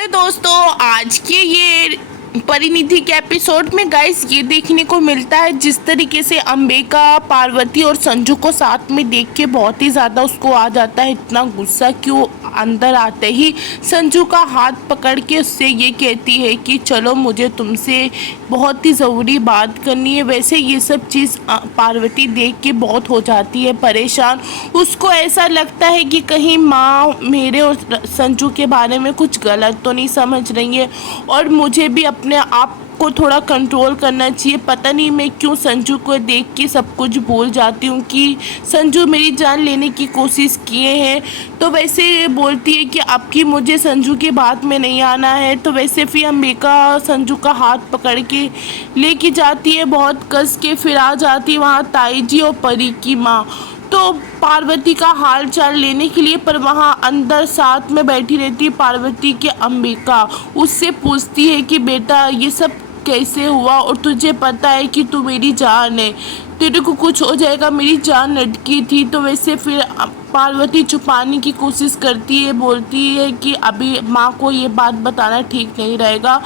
Hello दोस्तों, आज के ये परिणीति के एपिसोड में गाइस ये देखने को मिलता है जिस तरीके से अंबिका पार्वती और संजू को साथ में देख के बहुत ही ज़्यादा उसको आ जाता है इतना गुस्सा कि वो अंदर आते ही संजू का हाथ पकड़ के उससे ये कहती है कि चलो मुझे तुमसे बहुत ही ज़रूरी बात करनी है। वैसे ये सब चीज़ पार्वती देख के बहुत हो जाती है परेशान। उसको ऐसा लगता है कि कहीं माँ मेरे और संजू के बारे में कुछ गलत तो नहीं समझ रही है और मुझे भी अपने आप को थोड़ा कंट्रोल करना चाहिए। पता नहीं मैं क्यों संजू को देख के सब कुछ भूल जाती हूँ कि संजू मेरी जान लेने की कोशिश किए हैं। तो वैसे बोलती है कि आपकी मुझे संजू के बात में नहीं आना है। तो वैसे फिर अंबिका संजू का हाथ पकड़ के लेके जाती है बहुत कस के। फिर आ जाती है वहाँ ताई जी और परी की माँ तो पार्वती का हाल चाल लेने के लिए, पर वहाँ अंदर साथ में बैठी रहती है पार्वती की अंबिका। उससे पूछती है कि बेटा ये सब कैसे हुआ और तुझे पता है कि तू मेरी जान है, तेरे को कुछ हो जाएगा, मेरी जान लटकी थी। तो वैसे फिर पार्वती छुपाने की कोशिश करती है, बोलती है कि अभी माँ को ये बात बताना ठीक नहीं रहेगा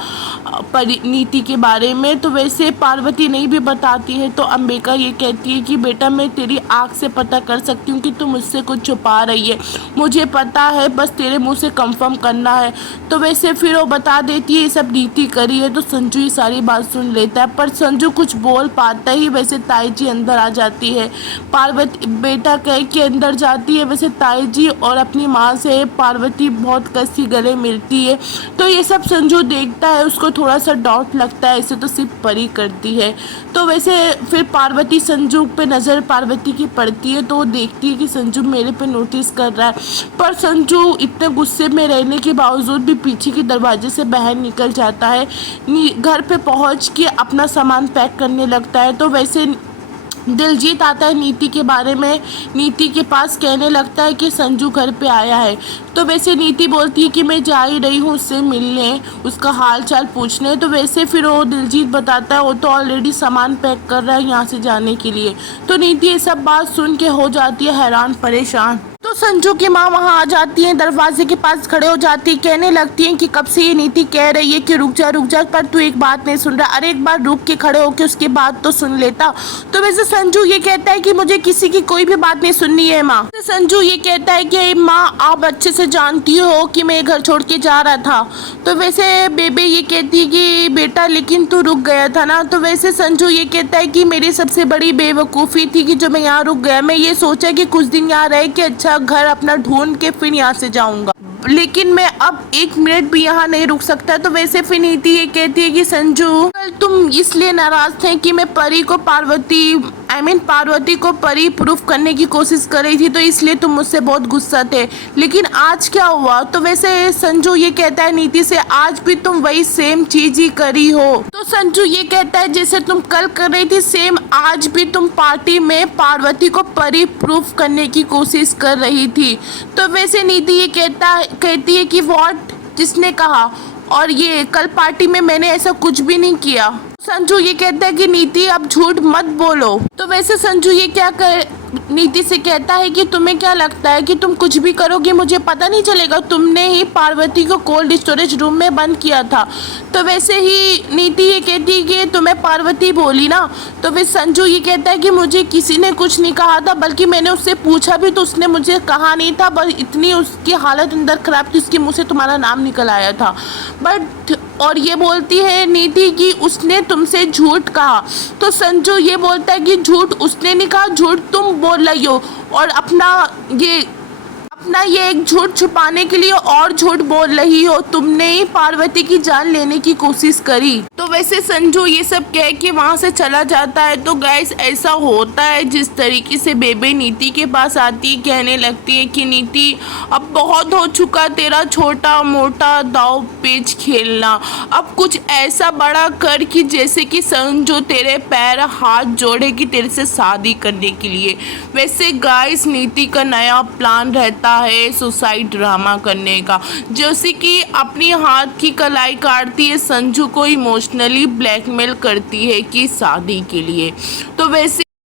परिणीति के बारे में। तो वैसे पार्वती नहीं भी बताती है तो अंबिका ये कहती है कि बेटा मैं तेरी आँख से पता कर सकती हूँ कि तू मुझसे कुछ छुपा रही है, मुझे पता है, बस तेरे मुँह से कंफर्म करना है। तो वैसे फिर वो बता देती है ये सब नीति करी है। तो संजू ये सारी बात सुन लेता है पर संजू कुछ बोल पाता ही। वैसे ताई जी अंदर आ जाती है, पार्वती बेटा कह के अंदर जाती है। वैसे ताई जी और अपनी माँ से पार्वती बहुत कसी गले मिलती है। तो ये सब संजू देखता है, उसको थोड़ा सा डाउट लगता है, ऐसे तो सिर्फ परी करती है। तो वैसे फिर पार्वती संजू पे नज़र पार्वती की पड़ती है तो वो देखती है कि संजू मेरे पे नोटिस कर रहा है। पर संजू इतने गुस्से में रहने के बावजूद भी पीछे के दरवाजे से बाहर निकल जाता है। घर पे पहुँच के अपना सामान पैक करने लगता है। तो वैसे दिलजीत आता है नीति के बारे में, नीति के पास कहने लगता है कि संजू घर पे आया है। तो वैसे नीति बोलती है कि मैं जा ही रही हूँ उससे मिलने, उसका हाल चाल पूछने। तो वैसे फिर वो दिलजीत बताता है वो तो ऑलरेडी सामान पैक कर रहा है यहाँ से जाने के लिए। तो नीति ये सब बात सुन के हो जाती है हैरान परेशान। तो संजू की माँ वहाँ आ जाती है, दरवाजे के पास खड़े हो जाती है, कहने लगती है कि कब से ये नीति कह रही है कि रुक जा पर तू एक बात नहीं सुन रहा, अरे एक बार रुक के खड़े होके उसकी बात तो सुन लेता। तो वैसे संजू ये कहता है कि मुझे किसी की कोई भी बात नहीं सुननी है माँ। तो संजू ये कहता है कि माँ आप अच्छे से जानती हो कि मैं घर छोड़ के जा रहा था। तो वैसे बेबे ये कहती है कि बेटा लेकिन तू रुक गया था ना। तो वैसे संजू ये कहता है कि मेरी सबसे बड़ी बेवकूफ़ी थी कि जो मैं यहाँ रुक गया, मैं ये सोचा कि कुछ दिन यहाँ रह के अच्छा घर अपना ढूंढ के फिर यहाँ से जाऊंगा, लेकिन मैं अब एक मिनट भी यहाँ नहीं रुक सकता। तो वैसे फिर नीति ये कहती है कि संजू कल तुम इसलिए नाराज थे कि मैं पार्वती को परी प्रूफ करने की कोशिश कर रही थी, तो इसलिए तुम मुझसे बहुत गुस्सा थे, लेकिन आज क्या हुआ। तो वैसे संजू ये कहता है नीति से आज भी तुम वही सेम चीज ही करी हो। तो संजू ये कहता है जैसे तुम कल कर रही थी सेम आज भी तुम पार्टी में पार्वती को परी प्रूफ करने की कोशिश कर रही थी। तो वैसे नीति ये कहती है कि व्हाट, जिसने कहा, और ये कल पार्टी में मैंने ऐसा कुछ भी नहीं किया। संजू ये कहता है कि नीति अब झूठ मत बोलो। तो वैसे संजू ये नीति से कहता है कि तुम्हें क्या लगता है कि तुम कुछ भी करोगे मुझे पता नहीं चलेगा, तुमने ही पार्वती को कोल्ड स्टोरेज रूम में बंद किया था। तो वैसे ही नीति ये कहती है कि तुम्हें पार्वती बोली ना। तो फिर संजू ये कहता है कि मुझे किसी ने कुछ नहीं कहा था, बल्कि मैंने उससे पूछा भी तो उसने मुझे कहा नहीं था, बस इतनी उसकी हालत अंदर खराब थी उसके मुँह से तुम्हारा नाम निकल आया था। बट और ये बोलती है नीति कि उसने तुमसे झूठ कहा। तो संजू ये बोलता है कि झूठ उसने नहीं कहा, झूठ तुम बोल रही हो और अपना ये एक झूठ छुपाने के लिए और झूठ बोल रही हो, तुमने ही पार्वती की जान लेने की कोशिश करी। तो वैसे संजू ये सब कह के वहाँ से चला जाता है। तो गाइस ऐसा होता है जिस तरीके से बेबे नीति के पास आती है, कहने लगती है कि नीति अब बहुत हो चुका तेरा छोटा मोटा दाव पेच खेलना, अब कुछ ऐसा बड़ा कर कि जैसे कि संजू तेरे पैर हाथ जोड़े कि तेरे से शादी करने के लिए। वैसे गाइस नीति का नया प्लान रहता है सुसाइड ड्रामा करने का, जैसे कि अपनी हाथ की कलाई काटती है, संजू को इमोशनली ब्लैकमेल करती है कि शादी के लिए। तो वैसे